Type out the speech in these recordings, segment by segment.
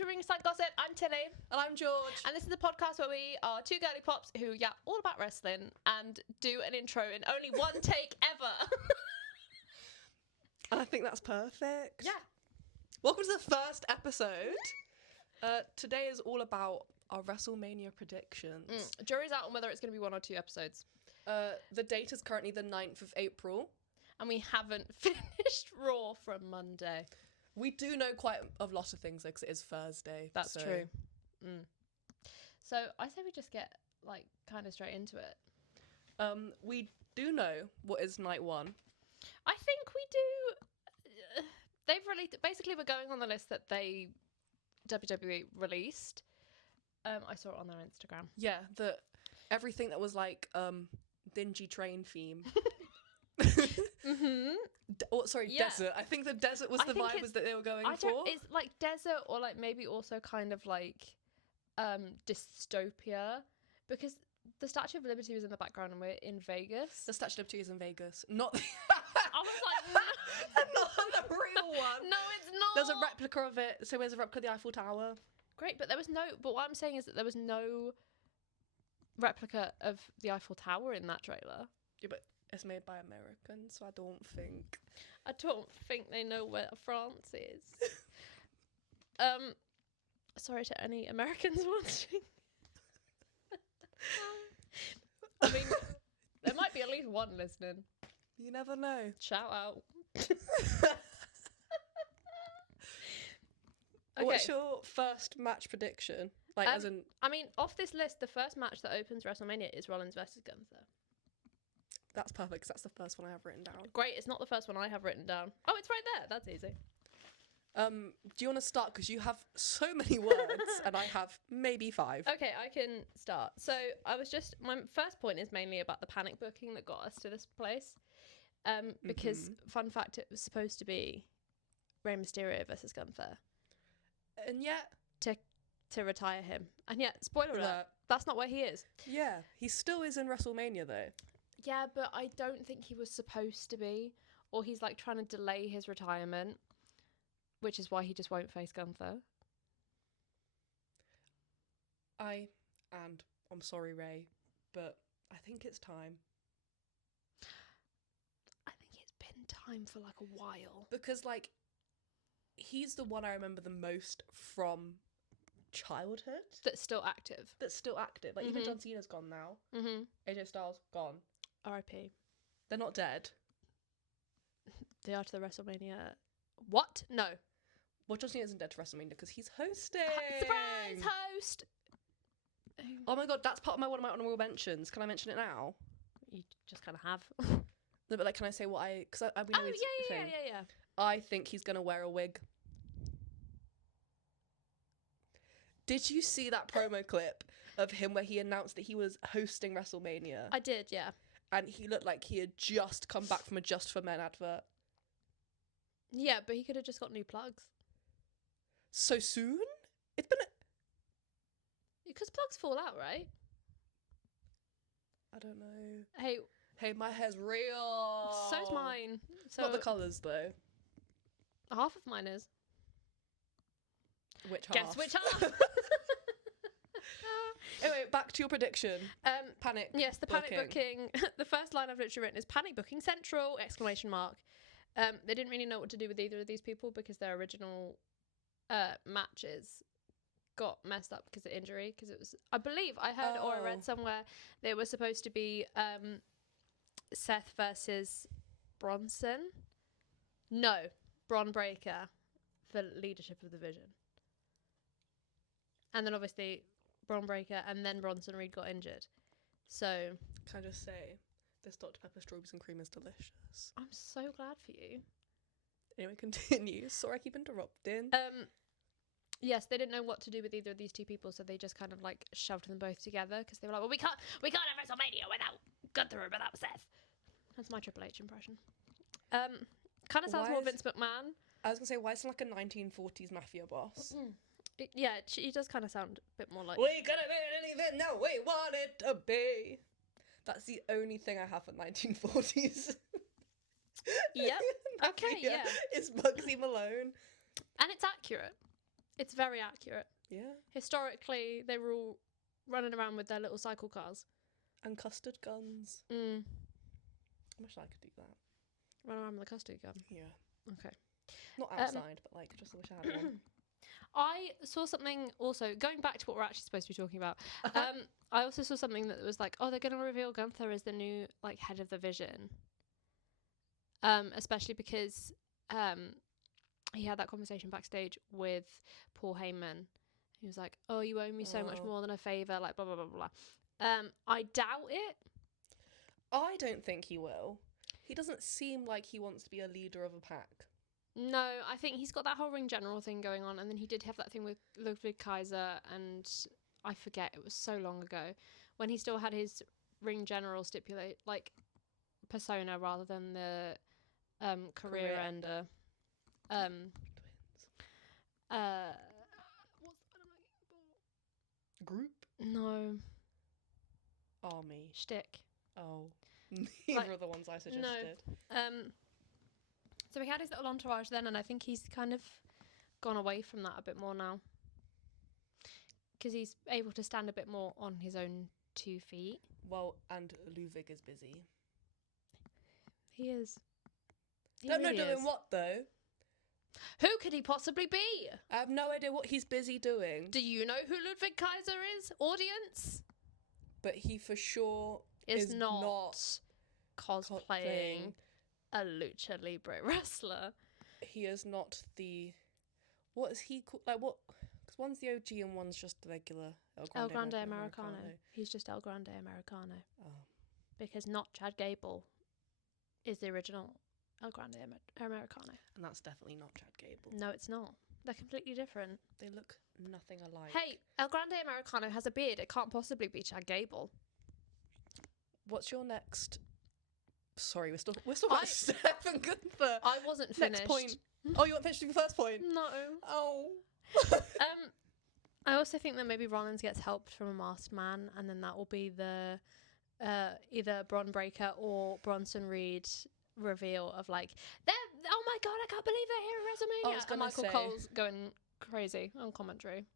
to Ringside Gossip. I'm Tilly. And I'm George. And this is the podcast where we are two girly pops who yap all about wrestling and do an intro in only one take ever. And I think that's perfect. Yeah. Welcome to the first episode. Today is all about our WrestleMania predictions. Jury's out on whether it's going to be 1 or 2 episodes. The date is currently the 9th of April. And we haven't finished Raw from Monday. We do know quite a lot of things, though, because it is Thursday. That's true. So I say we just get, kind of straight into it. We do know what is night one. I think we do. They've released. Basically, we're going on the list that WWE released. I saw it on their Instagram. Yeah, everything that was dingy train theme. Desert. I think the desert was the vibe that they were going for. It's like desert or maybe also kind of dystopia, because the Statue of Liberty was in the background and we're in Vegas. The Statue of Liberty is in Vegas, not the I was like, not the real one. No, it's not. There's a replica of it. So there's a replica of the Eiffel Tower. Great, but But what I'm saying is that there was no replica of the Eiffel Tower in that trailer. Yeah, but it's made by Americans, so I don't think they know where France is. Sorry to any Americans watching. I mean, there might be at least one listening. You never know. Shout out. Okay. What's your first match prediction? Off this list, the first match that opens WrestleMania is Rollins versus Gunther. That's perfect, because that's the first one I have written down. Great, it's not the first one I have written down. Oh, it's right there. That's easy. Do you want to start? Because you have so many words, and I have maybe 5. Okay, I can start. So my first point is mainly about the panic booking that got us to this place. Because, fun fact, it was supposed to be Rey Mysterio versus Gunther. And yet... To retire him. And yet, spoiler alert, that's not where he is. Yeah, he still is in WrestleMania, though. Yeah, but I don't think he was supposed to be. Or he's, trying to delay his retirement. Which is why he just won't face Gunther. I'm sorry, Ray, but I think it's time. I think it's been time for a while. Because he's the one I remember the most from childhood. That's still active. Even John Cena's gone now. AJ Styles, gone. R.I.P. They're not dead. They are to the WrestleMania. What? No. Well, John Cena isn't dead to WrestleMania because he's hosting. Surprise host! Oh my god, that's part of one of my honorable mentions. Can I mention it now? You just kind of have. No, but can I say what I... Because I mean, yeah. I think he's going to wear a wig. Did you see that promo clip of him where he announced that he was hosting WrestleMania? I did, yeah. And he looked like he had just come back from a Just for Men advert. Yeah, but he could have just got new plugs. So soon? It's been because plugs fall out, right? I don't know. Hey, my hair's real. So's mine. So not the colours, though. Half of mine is. Which half? Guess which half? Anyway, back to your prediction. Panic. Yes, the panic booking. The first line I've literally written is panic booking central! ! They didn't really know what to do with either of these people because their original matches got messed up because of injury. Because it was, I believe, I heard or I read somewhere they were supposed to be Seth versus Bronson. No, Bron Breakker for leadership of the Vision. And then obviously Bron Breakker and then Bronson Reed got injured. So can I just say, this Dr. Pepper strawberries and cream is delicious. I'm so glad for you. Anyway, continue. Sorry, I keep interrupting. Yes, they didn't know what to do with either of these two people, so they just kind of shoved them both together because they were like, well, we can't have WrestleMania without Gunther and without Seth. That's my Triple H impression. Kind of sounds more Vince McMahon. I was gonna say, why is it like a 1940s mafia boss? He does kind of sound a bit more like... We could have been anything that we want it to be. That's the only thing I have for 1940s. Yep. Okay, yeah. It's Bugsy Malone. And it's accurate. It's very accurate. Yeah. Historically, they were all running around with their little cycle cars. And custard guns. Mm. I wish I could do that. Run around with a custard gun. Yeah. Okay. Not outside, but like just wish I had one. I saw something also, going back to what we're actually supposed to be talking about. I also saw something that was like, oh, they're going to reveal Gunther as the new like head of the Vision. Especially because he had that conversation backstage with Paul Heyman. He was like, oh, you owe me so much more than a favour, like blah, blah, blah, blah. I doubt it. I don't think he will. He doesn't seem like he wants to be a leader of a pack. No, I think he's got that whole ring general thing going on, and then he did have that thing with Ludwig Kaiser, and I forget, it was so long ago, when he still had his ring general stipulate, like, persona rather than the career ender. Twins. What's the word I'm looking for? Group? No. Army. Shtick. Oh. Neither of the ones I suggested. No. So he had his little entourage then, and I think he's kind of gone away from that a bit more now. Because he's able to stand a bit more on his own 2 feet. Well, and Ludwig is busy. He is. Don't know doing what, though? Who could he possibly be? I have no idea what he's busy doing. Do you know who Ludwig Kaiser is, audience? But he for sure is not cosplaying a lucha libre wrestler. He is not the... What is he called? Like, what? Because one's the OG and one's just the regular El Grande Americano. He's just El Grande Americano. Oh. Because not Chad Gable is the original El Grande Americano. And that's definitely not Chad Gable. No, it's not. They're completely different. They look nothing alike. Hey, El Grande Americano has a beard. It can't possibly be Chad Gable. What's your next... Sorry, we're still about Steph and Gunther. I wasn't finished. Next point. Oh, you weren't finished with the first point? No. Oh. I also think that maybe Rollins gets helped from a masked man, and then that will be the either Bron Breakker or Bronson Reed reveal of like, oh my god, I can't believe they're here at WrestleMania. And Michael Cole's going crazy on commentary.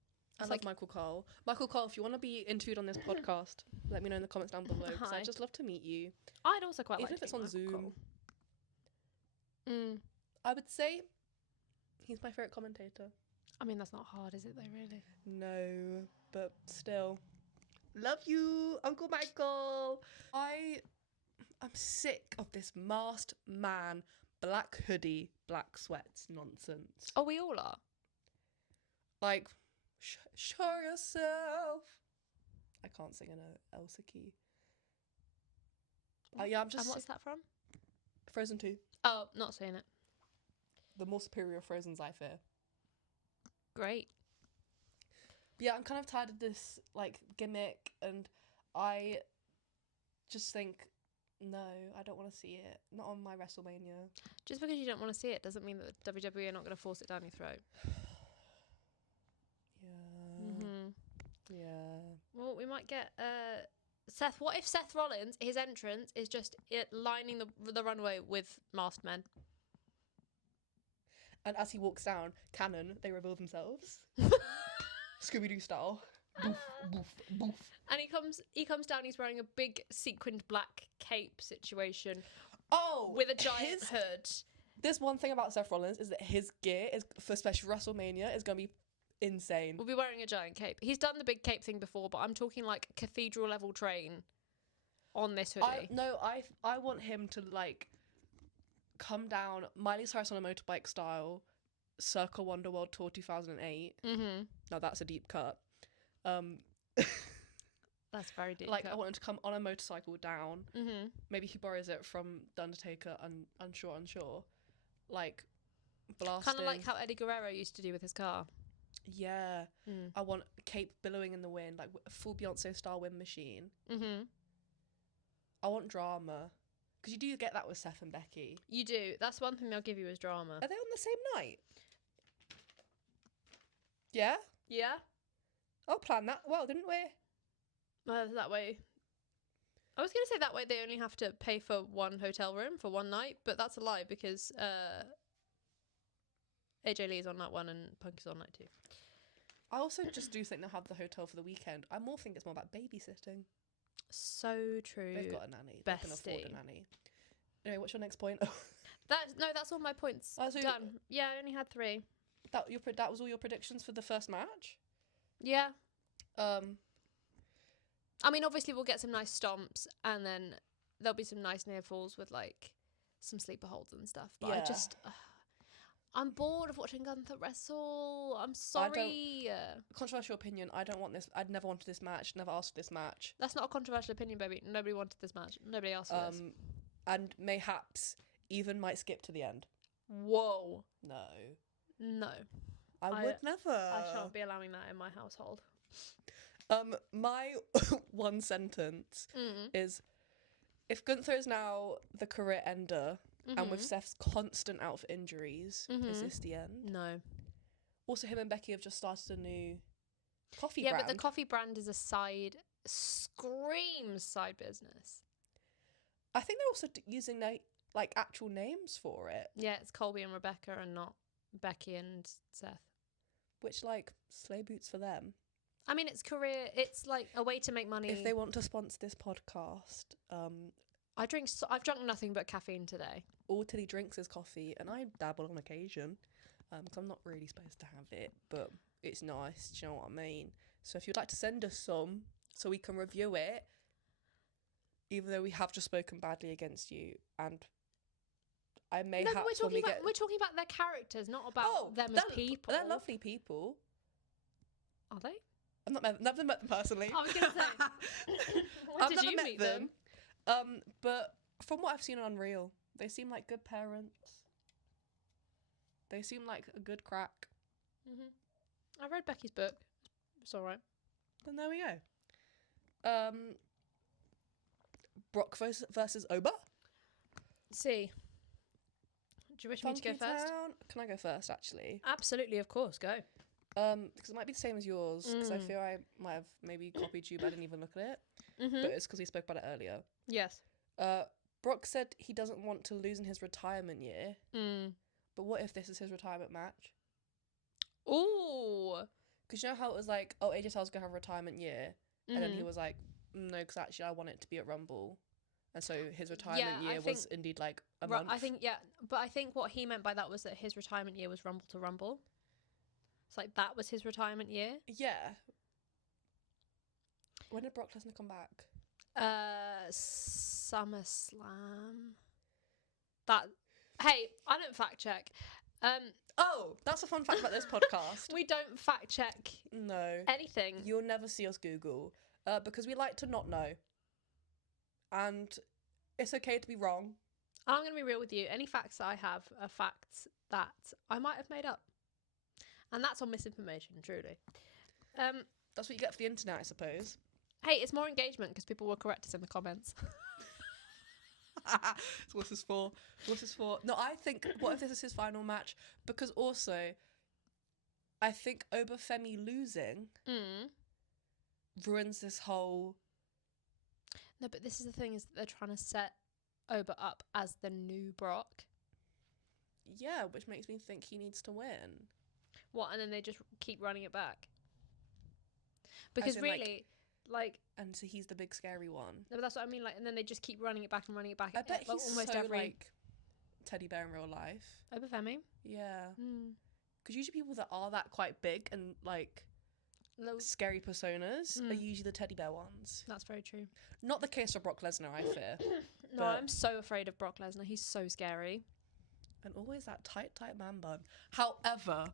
I love Michael Cole. Michael Cole, if you want to be interviewed on this podcast, let me know in the comments down below, because I'd just love to meet you. I'd also quite like to meet Michael Cole. Even if it's on Zoom. Mm. I would say he's my favourite commentator. I mean, that's not hard, is it, though, really? No, but still. Love you, Uncle Michael. I'm sick of this masked man, black hoodie, black sweats nonsense. Oh, we all are. Like, show yourself. I can't sing an Elsa key. Yeah, I'm just... And what's that from? Frozen 2. Oh, not seeing it. The more superior Frozens, I fear. Great. But yeah, I'm kind of tired of this, like, gimmick, and I just think, no, I don't want to see it. Not on my WrestleMania. Just because you don't want to see it doesn't mean that WWE are not going to force it down your throat. Yeah. Mm-hmm. Yeah. Well, we might get Seth. What if Seth Rollins, his entrance is just it lining the runway with masked men? And as he walks down, canon, they reveal themselves. Scooby-Doo style. Boof, boof, boof. And he comes down, he's wearing a big sequined black cape situation. Oh! With a giant hood. There's one thing about Seth Rollins is that his gear is for special WrestleMania is going to be insane. We'll be wearing a giant cape. He's done the big cape thing before, but I'm talking like cathedral level train on this hoodie. I want him to like come down Miley Cyrus on a motorbike style, circa Wonderworld Tour 2008. Mm-hmm. Now that's a deep cut. That's very deep. Like, I want him to come on a motorcycle down. Mm-hmm. Maybe he borrows it from The Undertaker and Unsure. Like, blasting. Kind of like how Eddie Guerrero used to do with his car. Yeah. I want cape billowing in the wind, like a full Beyonce style wind machine. Mm-hmm. I want drama. Because you do get that with Seth and Becky. You do. That's one thing they'll give you is drama. Are they on the same night? Yeah? Yeah? I'll plan that well, didn't we? That way. I was going to say that way they only have to pay for one hotel room for one night, but that's a lie because AJ Lee's on night 1 and Punk is on night 2. I also just do think they'll have the hotel for the weekend. I more think it's more about babysitting. So true. They've got a nanny. They can afford a Bestie. nanny. Anyway, what's your next point? That's all my points. Oh, so done. Yeah, I only had 3. that was all your predictions for the first match? Yeah. Um, I mean, obviously we'll get some nice stomps, and then there'll be some nice near falls with like some sleeper holds and stuff. But I Yeah. just, I'm bored of watching Gunther wrestle. I'm sorry. Controversial opinion. I don't want this. I'd never wanted this match. Never asked for this match. That's not a controversial opinion, baby. Nobody wanted this match. Nobody asked for this. And mayhaps even might skip to the end. Whoa. No. No. I would never. I shan't be allowing that in my household. My one sentence is, if Gunther is now the career ender, and with Seth's constant out for injuries, is this the end? No. Also, him and Becky have just started a new coffee Yeah, brand. but the coffee brand is a screams side business. I think they're also using like actual names for it. Yeah, it's Colby and Rebecca and not Becky and Seth. Which, like, slay boots for them. I mean, it's it's like a way to make money. If they want to sponsor this podcast, I've drunk nothing but caffeine today. all Tilly drinks is coffee, and I dabble on occasion, because I'm not really supposed to have it, but it's nice, do you know what I mean? So if you'd like to send us some, so we can review it, even though we have just spoken badly against you, and I may No, have but we're talking about their characters, not about them as people. They're lovely people. Are they? I've never met them personally. I was going to say. I've Did never you met meet them. But from what I've seen on Unreal, they seem like good parents. They seem like a good crack. I read Becky's book. It's alright. Then there we go. Brock versus Oba. See. Do you wish me to go first? Town. Can I go first, actually? Absolutely, of course. Go. Because it might be the same as yours, because I feel I might have maybe copied you, but I didn't even look at it. But it's because we spoke about it earlier. Yes. Brock said he doesn't want to lose in his retirement year. But what if this is his retirement match? Ooh. Because you know how it was like, oh, AJ Styles going to have a retirement year? And then he was like, no, because actually I want it to be at Rumble. And so his retirement year was indeed like a month. I think, but I think what he meant by that was that his retirement year was Rumble to Rumble. It's like that was his retirement year. Yeah. When did Brock Lesnar come back? SummerSlam. Hey, I don't fact check. Oh, that's a fun fact about this podcast. We don't fact check anything. You'll never see us Google, because we like to not know. And it's okay to be wrong. I'm going to be real with you. Any facts that I have are facts that I might have made up. And that's on misinformation, truly. That's what you get for the internet, I suppose. Hey, it's more engagement because people will correct us in the comments. So what's this for? No, I think, what if this is his final match? Because also, I think Obafemi losing ruins this whole... No, but this is the thing, is that they're trying to set Oba up as the new Brock. Yeah, which makes me think he needs to win. What, and then they just keep running it back? Because really, like... And so he's the big scary one. No, but that's what I mean, like, and then they just keep running it back and running it back. I bet he's almost so, every... like, teddy bear in real life. Obafemi? Yeah. Because usually people that are that quite big and, like... scary personas are usually the teddy bear ones. That's very true. Not the case for Brock Lesnar, I fear. No, I'm so afraid of Brock Lesnar. He's so scary. And always that tight man bun. However,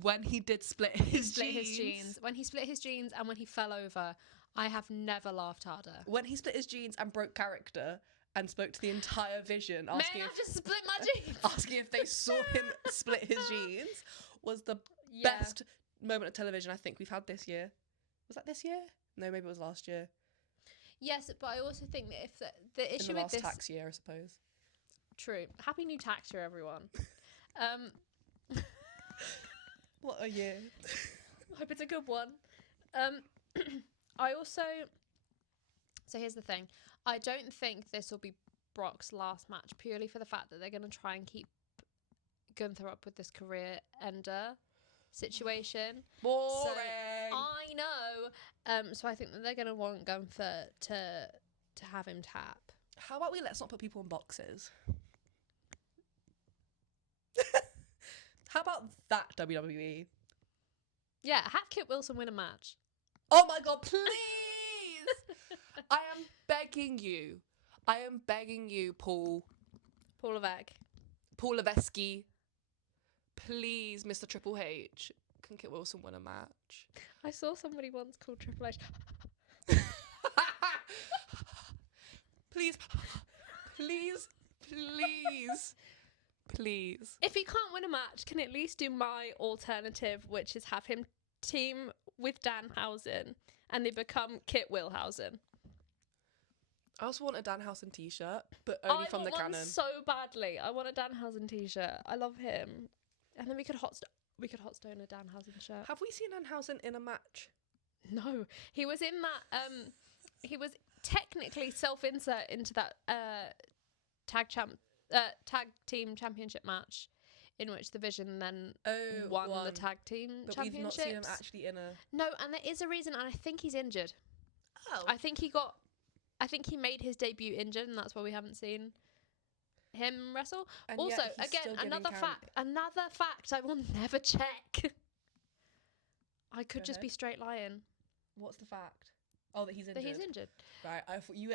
when he did split his jeans, when he split his jeans and when he fell over, I have never laughed harder. When he split his jeans and broke character and spoke to the entire vision, asking May I just split my jeans? Asking if they saw him split his jeans, was the best moment of television I think we've had this year. Was that this year? No, maybe it was last year. Yes, but I also think that if the issue in the with this tax year, I suppose. True. Happy new tax year, everyone. What a year. Hope it's a good one. I also... So here's the thing. I don't think this will be Brock's last match, purely for the fact that they're going to try and keep Gunther up with this career ender situation. Boring. So, I know. So I think that they're gonna want Gunther to have him tap. How about let's not put people in boxes? How about that, WWE? Yeah, have Kit Wilson win a match. Oh my god, please! I am begging you. Paul Levesque. Please, Mr. Triple H. Can Kit Wilson win a match? I saw somebody once called Triple H. Please. If he can't win a match, can at least do my alternative, which is have him team with Danhausen and they become Kit Wilhausen. I also want a Danhausen t-shirt, but only from the canon. I want one so badly. I want a Danhausen t-shirt. I love him. And then we could hot stone a Danhausen shirt. Have we seen Danhausen in a match? No, he was in that. He was technically self-insert into that tag team championship match, in which the Vision then won the tag team championships. But we've not seen him actually in a. No, and there is a reason, and I think he's injured. Oh. I think he made his debut injured, and that's why we haven't seen him wrestle. And also, again, another fact I will never check. I could just be straight lying. What's the fact? Oh, that he's injured. That he's injured. Right. I thought you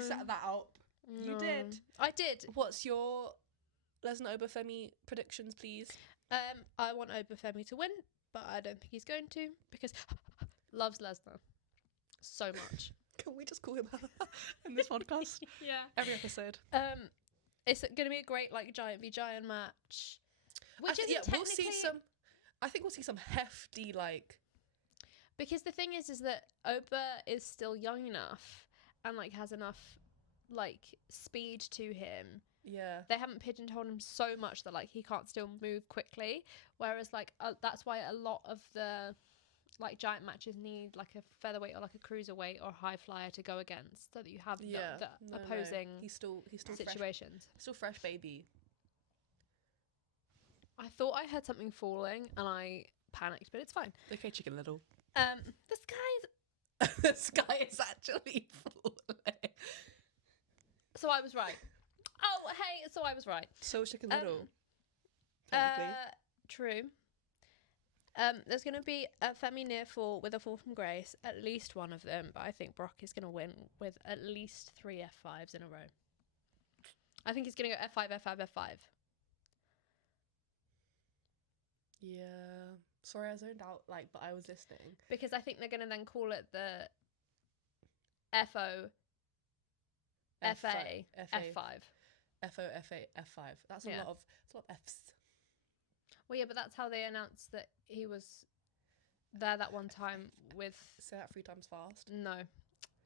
set that up. No. You did. I did. What's your Lesnar Obafemi predictions, please? I want Obafemi to win, but I don't think he's going to because loves Lesnar so much. Can we just call him in this podcast? Yeah. Every episode. It's going to be a great giant v giant match. Which is we'll see some. I think we'll see some hefty Because the thing is that Oba is still young enough and has enough speed to him. Yeah. They haven't pigeonholed him so much that he can't still move quickly. Whereas that's why a lot of the giant matches need a featherweight or a cruiserweight or high flyer to go against, so that you have the opposing He's still situations. Fresh. Still fresh, baby. I thought I heard something falling and I panicked, but it's fine. Okay, Chicken Little. The sky is the sky is actually falling. So I was right. Oh, hey, so I was right. So Chicken Little. Technically. True. There's going to be a Femi near fall with a fall from Grace, at least one of them, but I think Brock is going to win with at least 3 F5s in a row. I think he's going to go F5, F5, F5. Yeah. Sorry, I zoned out, but I was listening. Because I think they're going to then call it the FO, FA, F5. FO, FA, F5. That's a lot of Fs. Well, yeah, but that's how they announced that he was there that one time with... Say that 3 times fast. No.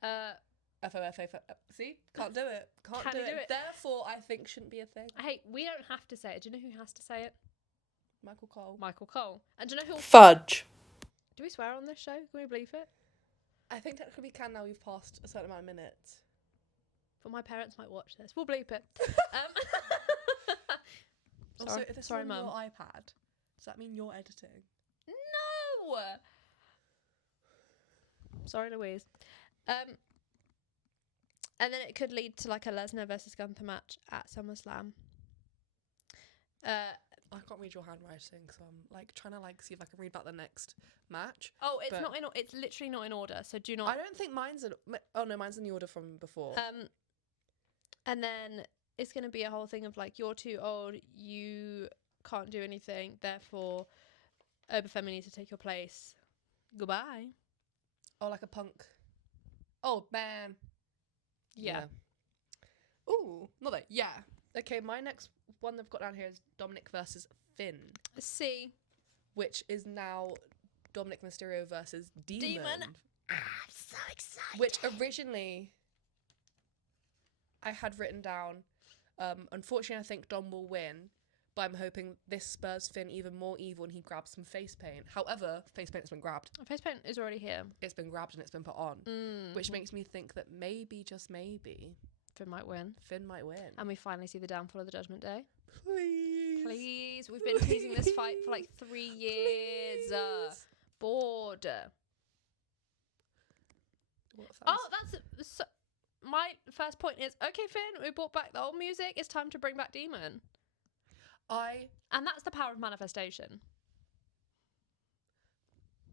FO, FA, see? Can't do it. Can't do it. Therefore, I think shouldn't be a thing. Hey, we don't have to say it. Do you know who has to say it? Michael Cole. And do you know who... Fudge. Do we swear on this show? Can we bleep it? I think technically we can now. We've passed a certain amount of minutes. But my parents might watch this. We'll bleep it. Also, if this is on your iPad, does that mean you're editing? No! Sorry, Louise. And then it could lead to a Lesnar versus Gunther match at SummerSlam. I can't read your handwriting, so I'm trying to see if I can read about the next match. Oh, it's not in. It's literally not in order. So do not. I don't think mine's in. Oh no, mine's in the order from before. And then it's going to be a whole thing of you're too old, you can't do anything, therefore Obafemi needs to take your place. Goodbye. Oh, like a punk. Oh man. Yeah. Ooh, not that. Yeah. Okay, my next one they've got down here is Dominic versus Finn. See. Which is now Dominic Mysterio versus Demon. I'm so excited. Which originally I had written down. Unfortunately, I think Dom will win, but I'm hoping this spurs Finn even more evil and he grabs some face paint. However, face paint has been grabbed. Face paint is already here. It's been grabbed and it's been put on, which makes me think that maybe, just maybe, Finn might win. Finn might win. And we finally see the downfall of the Judgment Day. Please. Please. We've been teasing this fight for like 3 years. Bored. Oh, that's... So, my first point is, okay, Finn, we brought back the old music. It's time to bring back Demon. And that's the power of manifestation.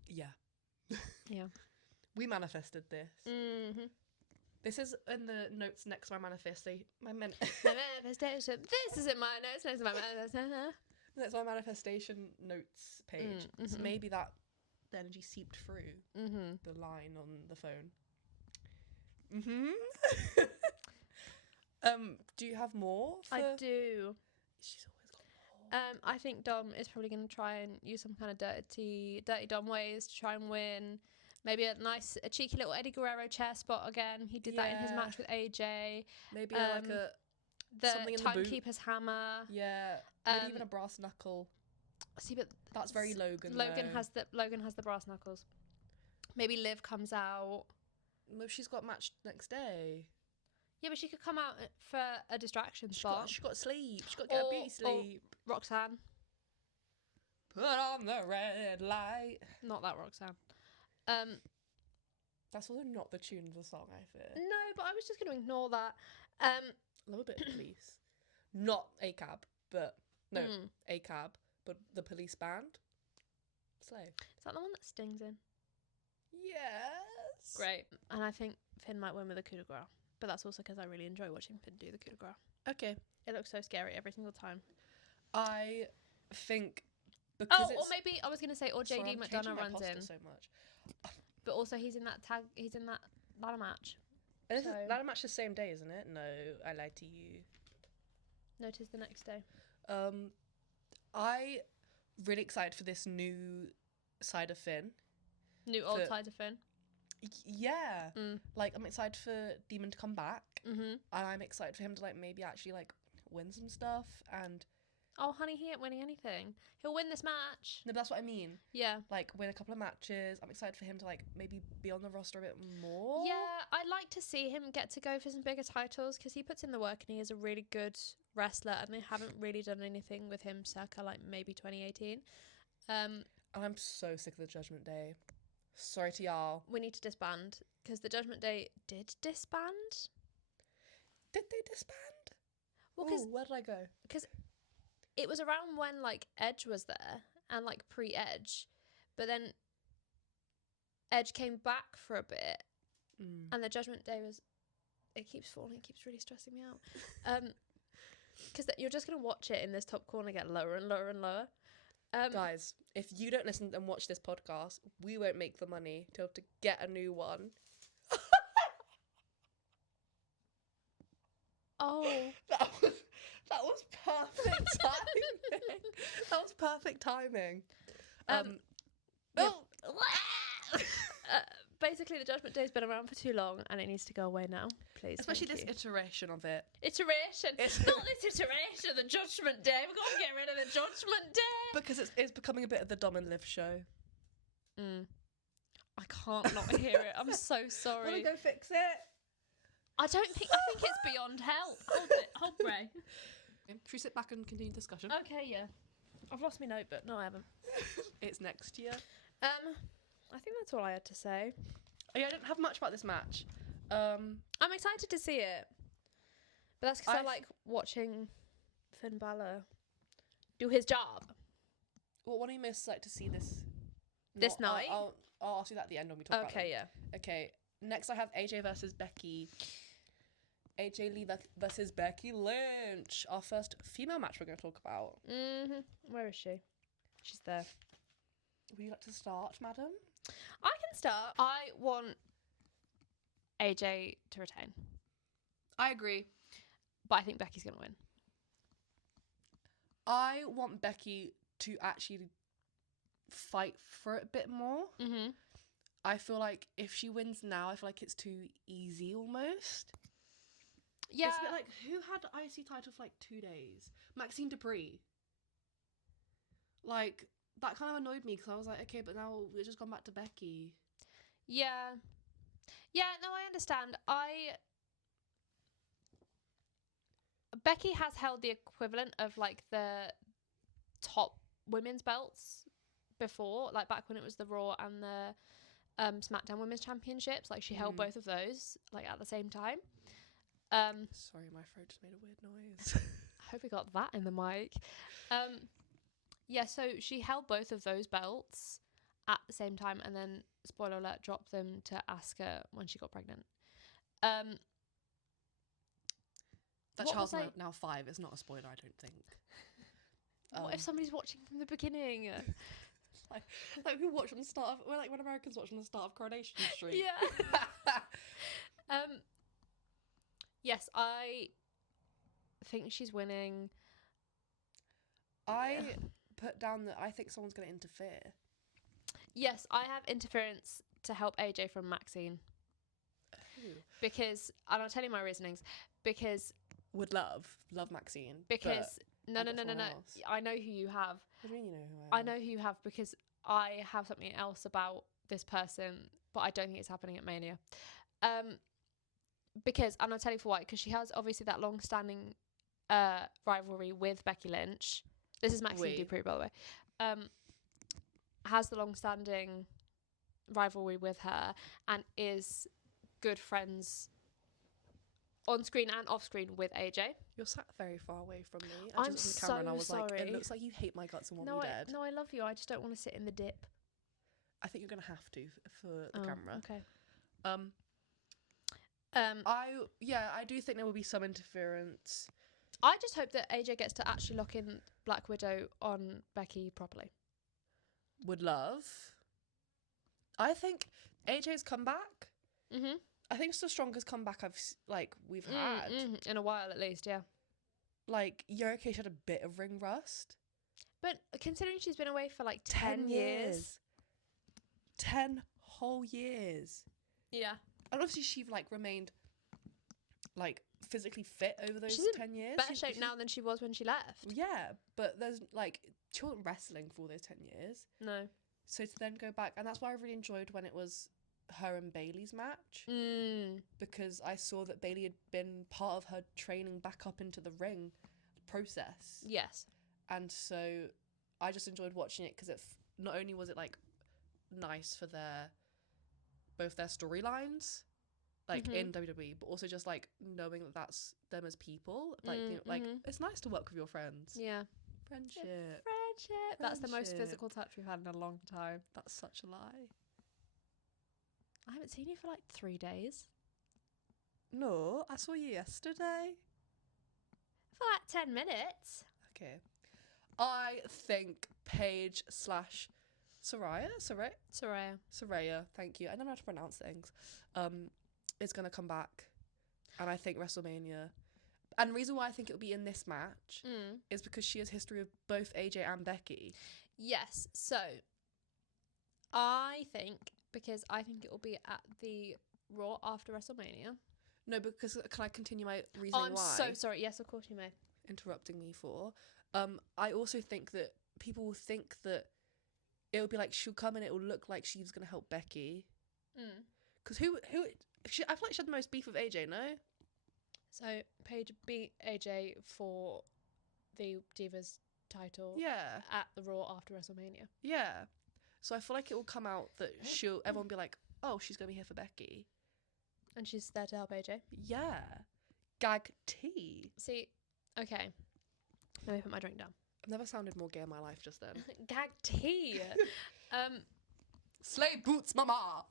Yeah. Yeah. We manifested this. Mm-hmm. This is in the notes next to my manifestation. Manifestation. This is in my notes next to my manifestation. That's my manifestation notes page. So Mm-hmm. maybe that the energy seeped through Mm-hmm. the line on the phone. Mm-hmm. Do you have more? I do. She's always got more. I think Dom is probably going to try and use some kind of dirty Dom ways to try and win. Maybe a cheeky little Eddie Guerrero chair spot again. He did that in his match with AJ. Maybe like the something in the boot. timekeeper's hammer. Yeah. Maybe even a brass knuckle. See, but that's very Logan. Logan has the brass knuckles. Maybe Liv comes out. No, she's got match next day. Yeah, but she could come out for a distraction spot. She got sleep. She got to get a beauty sleep. Roxanne. Put on the red light. Not that Roxanne. That's also not the tune of the song, I fear. No, but I was just going to ignore that. A little bit, please. Not A-Cab, but... No, A-Cab, but the police band. Slay. Is that the one that Sting's in? Yes. Great. And I think Finn might win with a coup de grace. But that's also because I really enjoy watching Finn do the coup de grace. Okay. It looks so scary every single time. I think... Because or maybe I was going to say, or JD McDonough runs in. So much. But also he's in that ladder match. And so. Ladder match the same day, isn't it? No, I lied to you. Notice the next day. I really excited for this new side of Finn. New old side of Finn. Yeah. Like, I'm excited for Demon to come back. Mm-hmm. And I'm excited for him to, like, maybe actually, like, win some stuff. And... Oh, honey, he ain't winning anything. He'll win this match. No, but that's what I mean. Yeah. Like, win a couple of matches. I'm excited for him to, like, maybe be on the roster a bit more. Yeah, I'd like to see him get to go for some bigger titles because he puts in the work and he is a really good wrestler and they haven't really done anything with him circa, like, maybe 2018. And I'm so sick of the Judgment Day. Sorry to y'all. We need to disband because the Judgment Day did disband. Did they disband? Well, because where did I go? Because it was around when like Edge was there and like pre-Edge, but then Edge came back for a bit, and the Judgment Day was. It keeps falling. It keeps really stressing me out. Because you're just gonna watch it in this top corner get lower and lower and lower. Guys, if you don't listen and watch this podcast, we won't make the money to get a new one. Oh, that was perfect timing. That was perfect timing. Basically, the Judgment Day's been around for too long, and it needs to go away now, please. Especially this iteration of it. Iteration, not this iteration of the Judgment Day. We've got to get rid of the Judgment Day because it's becoming a bit of the Dom and Liv show. I can't not hear it. I'm so sorry. Wanna go fix it? I think it's beyond help. Hold Ray. Should we sit back and continue discussion? Okay, yeah. I've lost my notebook. No, I haven't. It's next year. I think that's all I had to say. Oh, yeah, I don't have much about this match. I'm excited to see it. But that's because I like watching Finn Balor do his job. Well, what do you most like to see this night? I'll ask you that at the end when we talk about it. Okay, yeah. Okay, next I have AJ versus Becky. AJ Lee versus Becky Lynch. Our first female match we're going to talk about. Where is she? She's there. Would you like to start, madam? I can start. I want AJ to retain. I agree. But I think Becky's going to win. I want Becky to actually fight for it a bit more. Mm-hmm. I feel like if she wins now, I feel like it's too easy almost. Yeah. It's a bit like, who had the IC title for like 2 days? Maxine Dupree. Like, that kind of annoyed me because I was like, okay, but now we've just gone back to Becky. Yeah. Yeah, no, I understand. Becky has held the equivalent of like the top women's belts before, like back when it was the Raw and the SmackDown Women's Championships. Like she held both of those like at the same time. Sorry, my throat just made a weird noise. I hope we got that in the mic. Yeah, so she held both of those belts at the same time, and then, spoiler alert, dropped them to Asuka when she got pregnant. That What child's was now 5. It's not a spoiler, I don't think. What if somebody's watching from the beginning? like we watch from the start of, we're like when Americans watch from the start of Coronation Street. Yeah. Yes, I think she's winning. I put down that I think someone's going to interfere. Yes, I have interference to help AJ from Maxine. Ooh. Because, and I'll tell you my reasonings, because... Would love Maxine. Because, no. Else. I know who you have. What do you mean you know who I am? I know who you have because I have something else about this person, but I don't think it's happening at Mania. Because, and I'll tell you for why, because she has obviously that long-standing rivalry with Becky Lynch. This is Maxine Dupree, by the way. Has the long-standing rivalry with her and is good friends on screen and off screen with AJ. You're sat very far away from me. I'm just looked at the camera and I was so like, sorry. it looks like you hate my guts and want me dead. No, I love you. I just don't want to sit in the dip. I think you're gonna have to for the camera. Okay. I do think there will be some interference. I just hope that AJ gets to actually lock in Black Widow on Becky properly. Would love. I think AJ's comeback. I think it's the strongest comeback we've had in a while, at least. Yeah. Like Yoko had a bit of ring rust, but considering she's been away for like 10 years, 10 whole years. Yeah. And obviously she remained physically fit over those 10 years. Better shape now than she was when she left. Yeah, but there's she wasn't wrestling for all those 10 years. No. So to then go back, and that's why I really enjoyed when it was her and Bailey's match, because I saw that Bailey had been part of her training back up into the ring process. Yes. And so I just enjoyed watching it because not only was it nice for both their storylines in WWE, but also just knowing that that's them as people. It's nice to work with your friends. Yeah. Friendship. That's the most physical touch we've had in a long time. That's such a lie. I haven't seen you for 3 days. No, I saw you yesterday. For 10 minutes. Okay. I think Paige / Saraya, thank you. I don't know how to pronounce things. Is going to come back. And I think WrestleMania. And the reason why I think it'll be in this match is because she has history of both AJ and Becky. Yes. So, I think it will be at the Raw after WrestleMania. No, because can I continue my reasoning why? I'm so sorry. Yes, of course you may. Interrupting me for. I also think that people will think that it'll be she'll come and it will look like she's going to help Becky. Because I feel like she had the most beef with AJ, no? So Paige beat AJ for the Divas title. Yeah. At the Raw after WrestleMania. Yeah. So I feel like it will come out that everyone will be like, oh, she's going to be here for Becky. And she's there to help AJ? Yeah. Gag tea. See, okay. Let me put my drink down. I've never sounded more gay in my life just then. Gag tea. Slay boots, mama.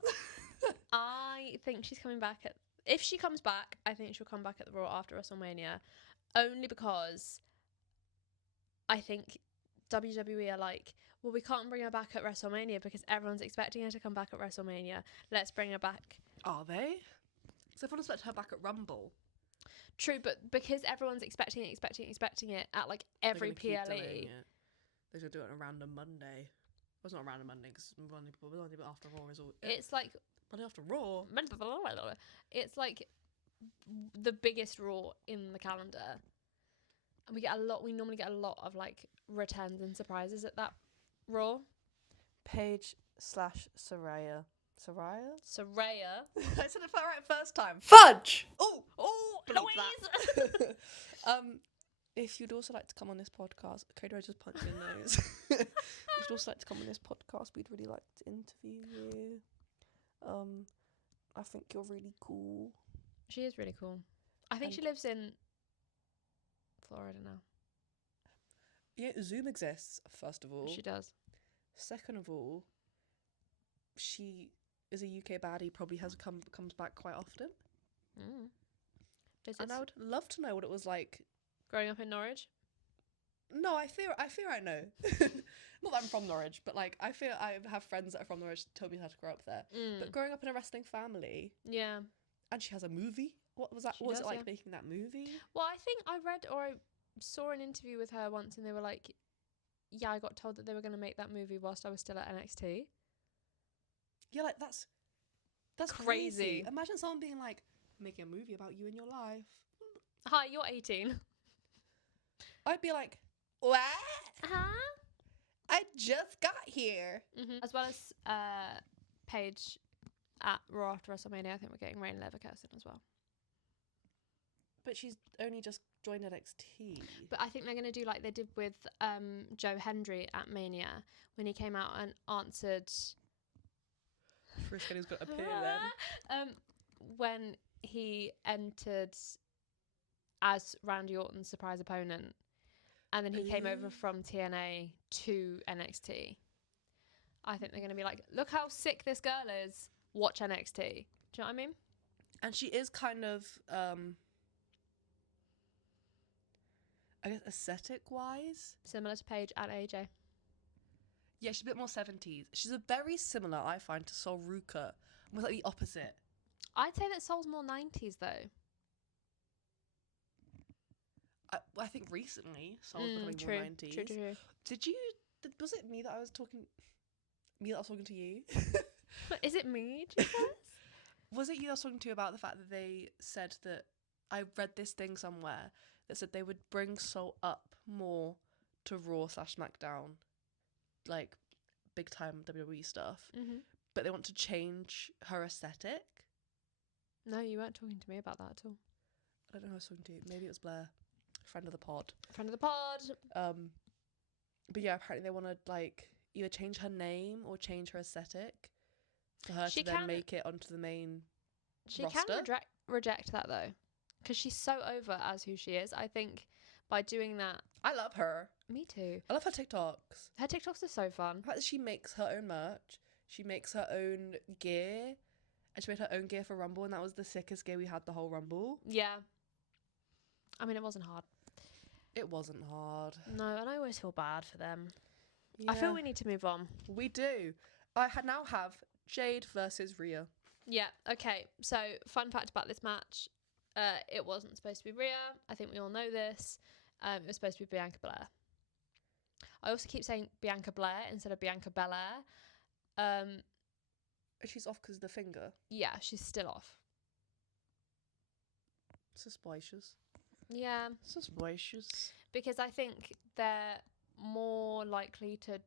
I think she's coming back if she comes back, I think she'll come back at the Raw after WrestleMania. Only because I think WWE are well, we can't bring her back at WrestleMania because everyone's expecting her to come back at WrestleMania. Let's bring her back. Are they? So everyone's expecting her back at Rumble. True, but because everyone's expecting it at every PLE. They're going to do it on a random Monday. Well, it's not a random Monday because Monday after Raw is all... It's Monday after Raw? It's the biggest Raw in the calendar. And we normally get a lot of returns and surprises at that Raw. Paige / Saraya. Saraya? Saraya. I said it right first time. Fudge! Oh, Louise! If you'd also like to come on this podcast, Craig just punched your nose. If you'd also like to come on this podcast, we'd really like to interview you. I think you're really cool. She is really cool. I think she lives in Florida now. Yeah, Zoom exists, first of all. She does. Second of all, she is a UK baddie, probably comes back quite often. And I would love to know what it was like growing up in Norwich. No, I fear I know. Not that I'm from Norwich, but like I feel I have friends that are from Norwich told me how to grow up there. But growing up in a wrestling family. Yeah. And she has a movie. What was that? What was it like making that movie? Well, I think I read or I saw an interview with her once and they were like, yeah, I got told that they were going to make that movie whilst I was still at NXT. Yeah, like that's crazy. Imagine someone being like, making a movie about you and your life. Hi, you're 18. I'd be like, what? Huh? I just got here. As well as Paige at Raw after WrestleMania, I think we're getting Rain Leverkusen as well. But she's only just joined NXT. But I think they're going to do like they did with Joe Hendry at Mania when he came out and answered. Frisco's got to appear then. When he entered as Randy Orton's surprise opponent, and then he came over from TNA to NXT. I think they're going to be like, look how sick this girl is. Watch NXT. Do you know what I mean? And she is kind of, I guess, aesthetic-wise. Similar to Paige and AJ. Yeah, she's a bit more 70s. She's a very similar, I find, to Sol Ruka. Almost like the opposite. I'd say that Sol's more 90s, though. I think recently Sol's becoming true, more 90s. True. Was it me that I was talking... Me that I was talking to you? Is it me, Jesus? Was it you that I was talking to about the fact that they said that... I read this thing somewhere that said they would bring Sol up more to Raw/SmackDown. Like, big time WWE stuff. But they want to change her aesthetic. No, you weren't talking to me about that at all. I don't know who I was talking to. Maybe it was Blair. Friend of the pod. But yeah, apparently they want to like either change her name or change her aesthetic for her to then make it onto the main roster. She can reject that though, because she's so over as who she is. I think by doing that, I love her. Me too. I love her TikToks. Her TikToks are so fun. The fact that she makes her own merch, she makes her own gear, and she made her own gear for Rumble, and that was the sickest gear we had the whole Rumble. Yeah. I mean, it wasn't hard. It wasn't hard. No, and I always feel bad for them. Yeah. I feel we need to move on. We do. I now have Jade versus Rhea. Yeah, okay. So, fun fact about this match. It wasn't supposed to be Rhea. I think we all know this. It was supposed to be Bianca Belair. I also keep saying Bianca Blair instead of Bianca Belair. She's off because of the finger? Yeah, she's still off. Suspicious. Yeah. Suspicious. Because I think they're more likely to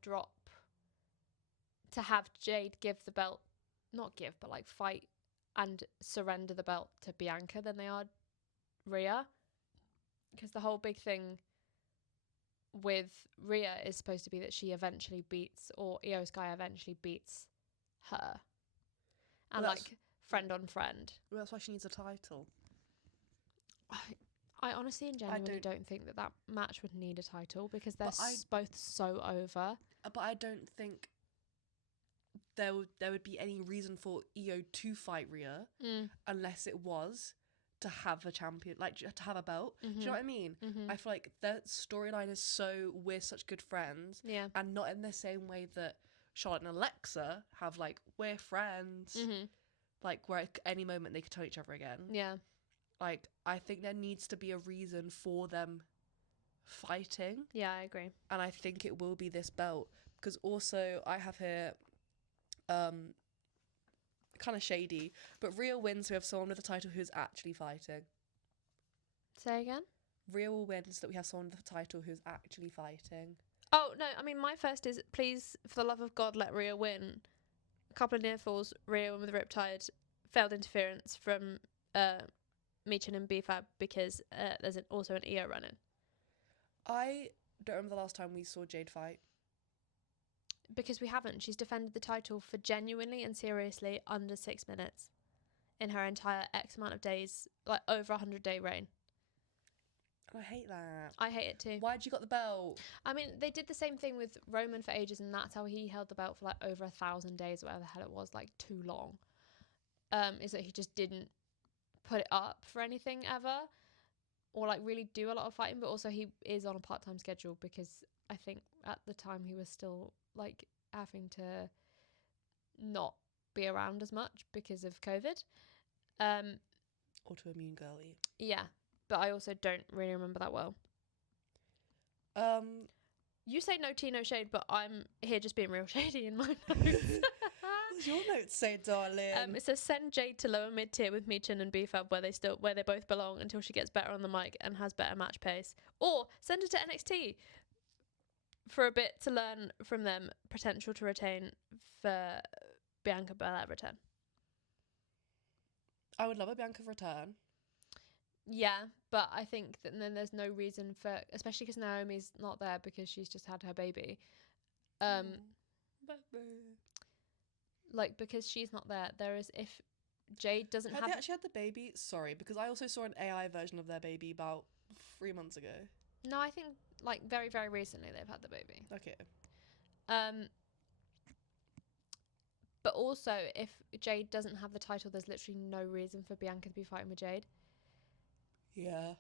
have Jade give the belt, not give, but like fight and surrender the belt to Bianca than they are Rhea. Because the whole big thing with Rhea is supposed to be that she eventually beats, or Io Sky eventually beats her. And like friend on friend. Well, that's why she needs a title. I honestly and genuinely don't think that match would need a title because they're both so over. But I don't think there would be any reason for Io to fight Rhea unless it was to have a champion, like to have a belt. Do you know what I mean? I feel like their storyline is so we're such good friends, and not in the same way that Charlotte and Alexa have like we're friends, like where at any moment they could tell each other again. Yeah. Like, I think there needs to be a reason for them fighting. Yeah, I agree. And I think it will be this belt. Because also, I have here, kind of shady, but Rhea wins, we have someone with a title who's actually fighting. Say again? Rhea wins that we have someone with a title who's actually fighting. Oh, no, I mean, my first is, please, for the love of God, let Rhea win. A couple of near falls, Rhea won with a Riptide, failed interference from... Michin and BFAB because there's also an Io running. I don't remember the last time we saw Jade fight. Because we haven't. She's defended the title for genuinely and seriously under 6 minutes in her entire X amount of days, like over 100-day reign. And I hate that. I hate it too. Why'd you got the belt? I mean, they did the same thing with Roman for ages, and that's how he held the belt for like over 1,000 days, or whatever the hell it was, like too long. Is that he just didn't put it up for anything ever, or like really do a lot of fighting, but also he is on a part-time schedule because I think at the time he was still like having to not be around as much because of COVID. Autoimmune girly. Yeah, but I also don't really remember that well. You say no tea, no shade, but I'm here just being real shady in my notes. What does your notes say, darling? It says send Jade to lower mid tier with Michin and Beef Up where they both belong until she gets better on the mic and has better match pace, or send her to NXT for a bit to learn from them. Potential to retain for Bianca Belair return. I would love a Bianca return. Yeah, but I think that then there's no reason for, especially because Naomi's not there because she's just had her baby. Like, because she's not there, there is, if Jade doesn't have... They actually had the baby? Sorry, because I also saw an AI version of their baby about 3 months ago. No, I think, like, very, very recently they've had the baby. Okay. But also, if Jade doesn't have the title, there's literally no reason for Bianca to be fighting with Jade. Yeah.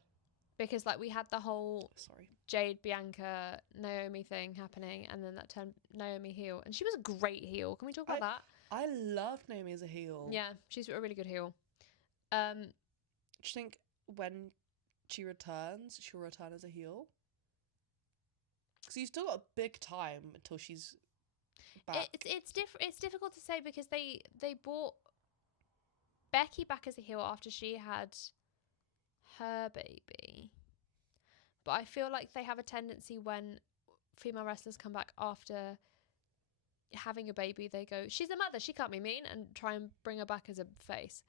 Because, like, we had the whole Sorry. Jade, Bianca, Naomi thing happening, and then that turned Naomi heel. And she was a great heel. Can we talk about that? I loved Naomi as a heel. Yeah, she's a really good heel. Do you think when she returns, she'll return as a heel? Because you've still got a big time until she's back. It's difficult to say because they brought Becky back as a heel after she had her baby. But I feel like they have a tendency when female wrestlers come back after having a baby, they go, she's a mother, she can't be mean, and try and bring her back as a face.